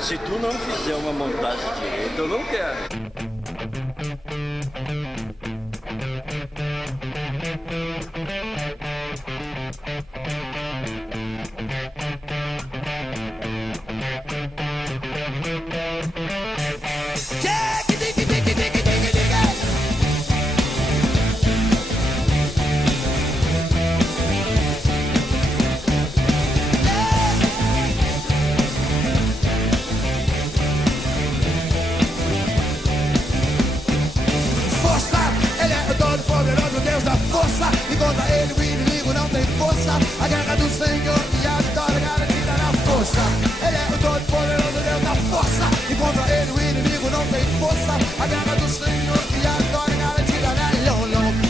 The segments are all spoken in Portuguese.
Se tu não fizer uma montagem direita, eu não quero. E contra ele o inimigo não tem força. A guerra do Senhor e a vitória garantida na força. Ele é o todo poderoso Deus da força. E contra ele o inimigo não tem força. A guerra do Senhor e a vitória garantida na lolo.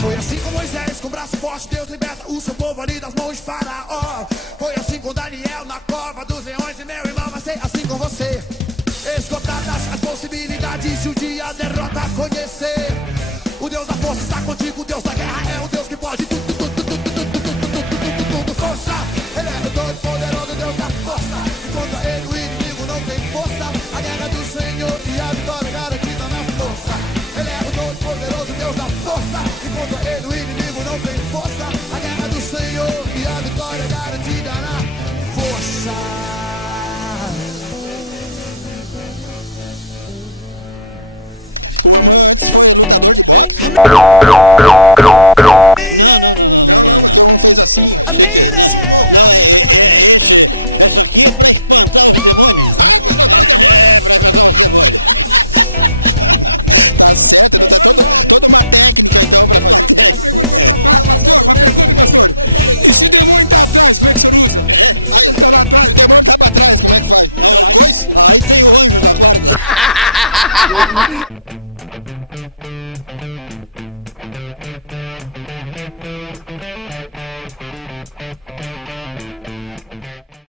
Foi assim com Moisés, com braço forte, Deus liberta o seu povo ali das mãos de Faraó. Foi assim com Daniel na cova dos leões e meu irmão vai ser assim com você. Esgotadas as possibilidades de um dia a derrota conhecer. O Deus da força está contigo, o Deus da guerra é o Deus que pode tudo. Força, ele é o todo poderoso Deus da força. E contra ele o inimigo não tem força. A guerra do Senhor e a vitória garantida na força. Ele é o todo poderoso Deus da força. E contra ele o inimigo não tem força. A guerra do Senhor e a vitória garantida na força.